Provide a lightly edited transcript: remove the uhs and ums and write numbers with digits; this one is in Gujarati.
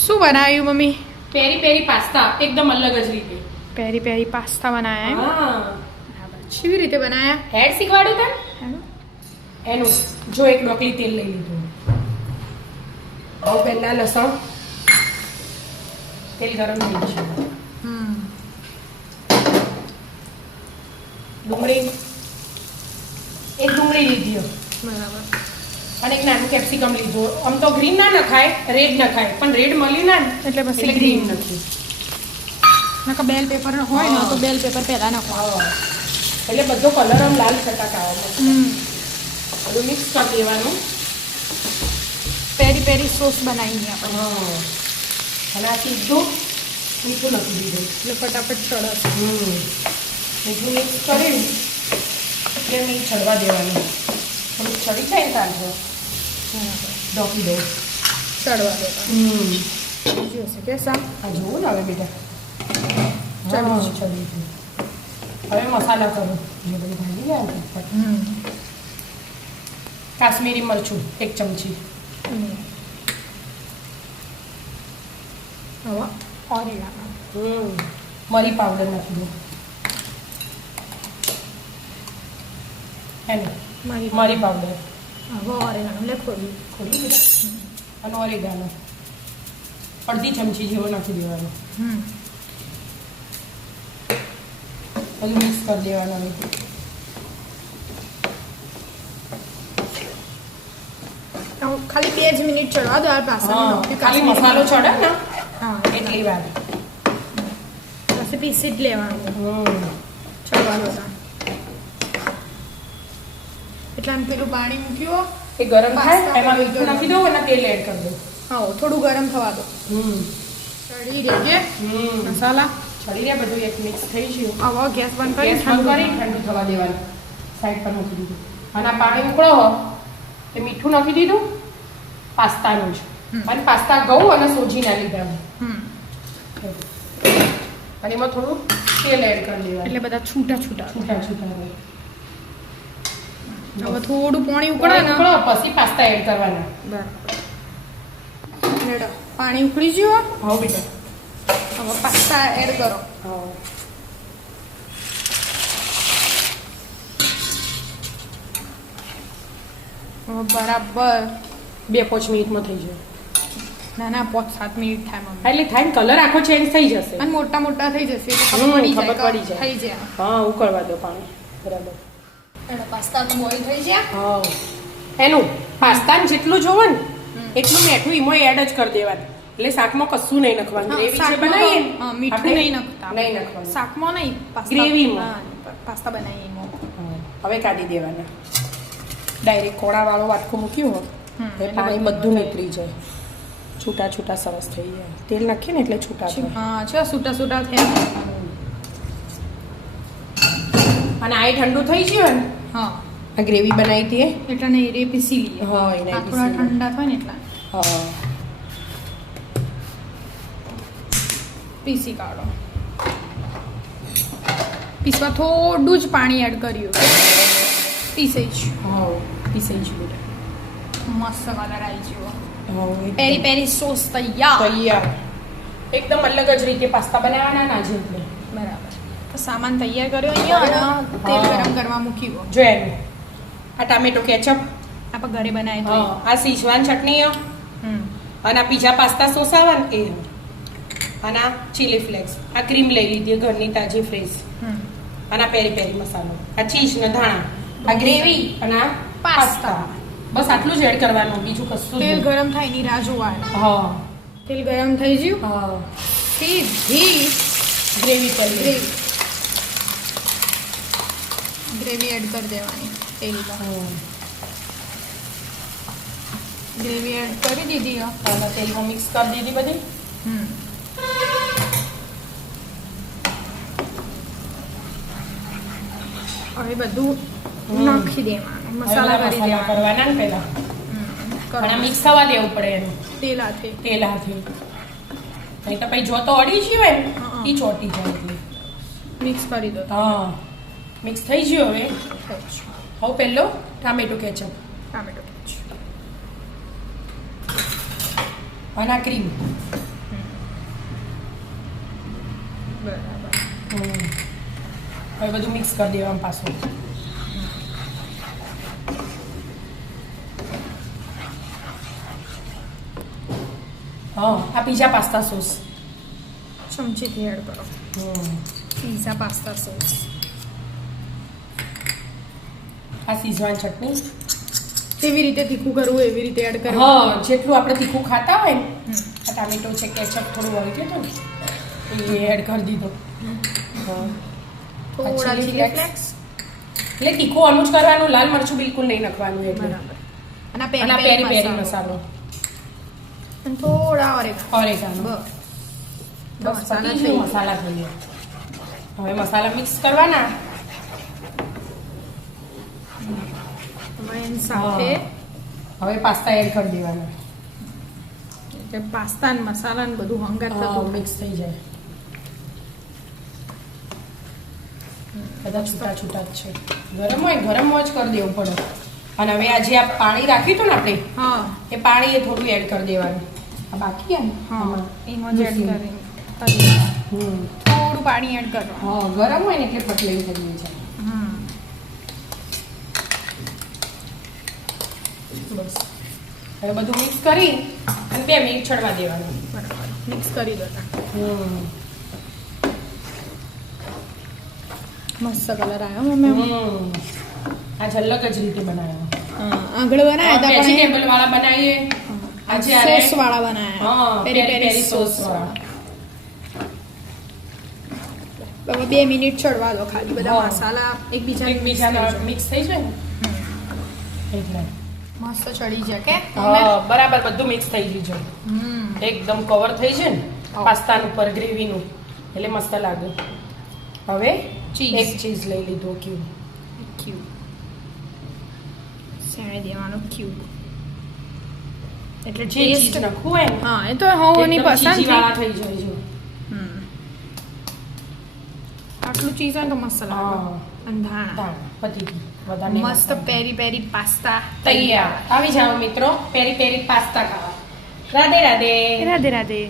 શું બનાવ્યું મમ્મી? પેરી પેરી પાસ્તા એકદમ અલગ જ રીતે. પેરી પેરી પાસ્તા બનાયા એમ? હા. કેવી રીતે બનાયા? હેડ શીખવાડ્યું તને? એનું જો એક ડોકલી તેલ લઈ લીધું. હવે પહેલા લસણ તેલ ગરમ થઈ ગયું. ડુંગળી એક ડુંગળી લીધી બરાબર. અને એક નાનું કેપ્સિકમ લીધું. આમ તો ગ્રીન ના નખાય, રેડ નખાય, પણ રેડ મળ્યું ના ને એટલે પછી એટલે ગ્રીન નથી. નકા બેલ પેપર હોય ને તો બેલ પેપર પહેલા નાખો. એટલે બધો કલર આમ લાલ ચટાક આવે. બધું મિક્સ કરી દેવાનું. પેરી પેરી સોસ બનાવીએ આપણે. અને આ સીધું મીઠું નાખી દીધું એટલે ફટાફટ ચડે. મીઠું મિક્સ કરી એટલે મીઠ ચડવા દેવાનું. થોડુંક ચડી જાય ને તારજો ઢોકી દઉં ચડવા દેવા. બીજું હશે કે સા આ જોવું ને હવે બેટા ચડી ચડી ગયું. હવે મસાલા કરું જે બધી ભાજી ગયા ને કાશ્મીરી મરચું 1 ચમચી. હવે ઓરેગાનો. મરી પાવડર નાખી દઉં. એને મરી પાવડર હવે ઓરેગાનો એટલે ખોલી ખોલી દીધા. અને ઓરેગાનો 1/2 ચમચી જેવો નાખી દેવાનો. બધું મિક્સ કરી દેવાનું. ખાલી 2 જ મિનિટ ચડવા દો આ પાસ્તા. ખાલી મસાલો ચડે ને હા એટલી વાર પછી પીસી જ લેવાનું. ચડવા દો એટલે આમ પેલું પાણી મૂક્યું એ ગરમ થાય એમાં મીઠું નાખી દો અને તેલ એડ કરી દો. હા થોડું ગરમ થવા દો. ચડી રહે મસાલા ચડી રહ્યા બધું એક મિક્સ થઈ ગયું. હવે ગેસ બંધ કરી ઠંડુ થવા દેવાનું. સાઈડ પર મૂકી દીધું. અને આ પાણી ઉકળો એ મીઠું નાખી દીધું પાસ્તાનું જ. અને પાસ્તા ઘઉં અને સોજી ના લીધા. અને એમાં થોડું તેલ એડ કરી દેવાનું. એટલે બધા છૂટા છૂટા છૂટા છૂટા હવે થોડું પાણી ઉકળે ને પછી પાસ્તા એડ કરવાના. બરાબર. પાણી ઉકળી ગયું. હા બેટા હવે પાસ્તા એડ કરો. હવે બરાબર 2-5 મિનિટમાં થઈ જાય. ના ના 5-7 મિનિટ થાય મમ્મી. એટલે થાય ને કલર આખો ચેન્જ થઈ જશે. અને મોટા મોટા થઈ જશે એટલે ખબર પડી જાય. થઈ જાય. હા ઉકળવા દો પાણી. બરાબર. એનો પાસ્તા તો બોઇલ થઈ ગયા. હા એનું પાસ્તાને જેટલું જોવો ને એટલું મીઠું એમાં એડ જ કરી દેવાનું. એટલે શાકમાં કશું નહીં નાખવાનું. ગ્રેવી જે બનાવીએ મીઠું નહીં નાખતા. નહીં નાખવાનું. શાકમાં નહીં ગ્રેવીમાં પાસ્તા બનાવીએ એમાં. હવે કાઢી દેવાના. ડાયરેક્ટ કોળાવાળો વાટકો મૂક્યું હોય એ પાણી બધું નીકળી જાય. છૂટા છૂટા સરસ થઈ જાય. તેલ નાખીએ ને એટલે છૂટા થાય. હા છે છૂટા છૂટા થયા. અને આ ઠંડુ થઈ ગયું ને હા આ ગ્રેવી બનાવી હતી એટલે નહીં રે પીસી લઈએ. હા એને થોડા ઠંડા થાય ને એટલા હા પીસી કાઢો. પીસવા થોડું જ પાણી એડ કર્યું. પીસે જ હા પીસાઈ ગયું બેટા. મસ્ત કલર આવી ગયો. પેરી પેરી સોસ તૈયાર. એકદમ અલગ જ રીતે પાસ્તા બનાવવાના ના છે એટલે બરાબર. તો સામાન તૈયાર કર્યો અહીંયા અને તેલ ગરમ કરવા મૂક્યું. જો એનું આ ટામેટો કેચઅપ આપણે ઘરે બનાવી આ સીજવાન ચટણી અને આ પીઝા પાસ્તા સોસ આવે ને એ અને આ ચીલી ફ્લેક્સ આ ક્રીમ લઈ લીધી ઘરની તાજી ફ્રેશ અને આ પેરી પેરી મસાલો આ ચીઝ ને ધાણા આ ગ્રેવી અને આ પાસ્તા. બસ આટલું જ એડ કરવાનું બીજું કશું. તેલ ગરમ થાય એની રાહ જોવાની. હા તેલ ગરમ થઈ ગયું. હા સીધી ગ્રેવી કરી ગ્રેવી એડ કરી દેવાની તેલમાં. ગ્રેવી એડ કરી દીધી. અને તેલમાં મિક્સ કરી દીધી બધી. હવે બધું નાખી દેવાનું. મસાલા કરી દેવાના કરવાના ને પહેલા અને મિક્સ થવા દેવું પડે એનું તેલ હાથે નહીં તો પછી જો તો અડી ગયું હોય ને એ ચોટી જાય એટલે મિક્સ કરી દો. હા મિક્સ થઈ ગયું. હવે પહેલો ટામેટો કેચઅપ ટામેટો કેચઅપ અને આ ક્રીમ બરાબર. હવે બધું મિક્સ કરી દેવાનું પાછું. હા, આ પીઝા પાસ્તા સોસ. ચમચીથી એડ કરો. Pizza pasta sauce. આ સીઝવાન ચટણી. કેવી રીતે તીખું કરવું એવી રીતે એડ કરવું. હા, જેટલું આપણે તીખું ખાતા હોય ને, આ ટામેટો છે, કેચઅપ થોડું વળી ગયું હતું ને, એ એડ કરી દીધો. હા, થોડા ચીલી ફ્લેક્સ. એટલે તીખું આનું જ કરવાનું, લાલ મરચું બિલકુલ નહીં નાખવાનું. એટલે બરાબર. અને પેરી પેરી મસાલો અને થોડા ઓરેગાનો. બસ પતી ગયું. મસાલા થઈ ગયા. હવે મસાલા મિક્સ કરવાના. એની સાથે હવે પાસ્તા એડ કરી દેવાના. એટલે પાસ્તા ને મસાલા ને બધું હંગાત થતું મિક્સ થઈ જાય. બધા છૂટા છૂટા જ છે. ગરમ હોય જ કરી દેવું પડે. અને હવે આજે આ પાણી રાખ્યું હતું ને આપણે, હા, એ પાણી એ થોડું એડ કરી દેવાનું. આ બાકી છે ને, હા, એમાં જ એડ કરી થોડું પાણી એડ કરો. હા, ગરમ હોય ને એટલે પતલી થઈ જાય. બસ હવે બધું મિક્સ કરી અને 2 મિનિટ ચડવા દેવાનું. બરાબર, મિક્સ કરી દો. મસ્ત કલર આવ્યો મમ્મી. આ ઝલક જ રીતે બનાવ્યો. આગળ બનાવ્યા હતા પણ વેજીટેબલ વાળા બનાવીએ. આજે સોસ વાળા બનાવ્યા. હા, પેરી પેરી સોસ વાળા. હવે 2 મિનિટ ચડવા દો ખાલી. બધા મસાલા એકબીજાના મિક્સ થઈ જાય ને એટલે મસ્ત ચડી જાય કે બરાબર બધું મિક્સ થઈ ગયું છે. એકદમ કવર થઈ છે ને પાસ્તાનું ઉપર ગ્રેવીનું, એટલે મસ્ત લાગે. હવે એક ચીઝ લઈ લીધો, ક્યુબ સેણે દેવાનો ક્યુબ. એટલે જે ચીઝ નાખવું હોય ને, હા, એ તો હોવાની પસંદ વાળા થઈ જાય છે. આટલું ચીઝ હોય તો મસ્ત લાગે. અંધાણા પતી ગયું. મસ્ત પેરી પેરી પાસ્તા તૈયાર. આવી જાઓ મિત્રો, પેરી પેરી પાસ્તા ખાવા. રાધે રાધે. રાધે રાધે.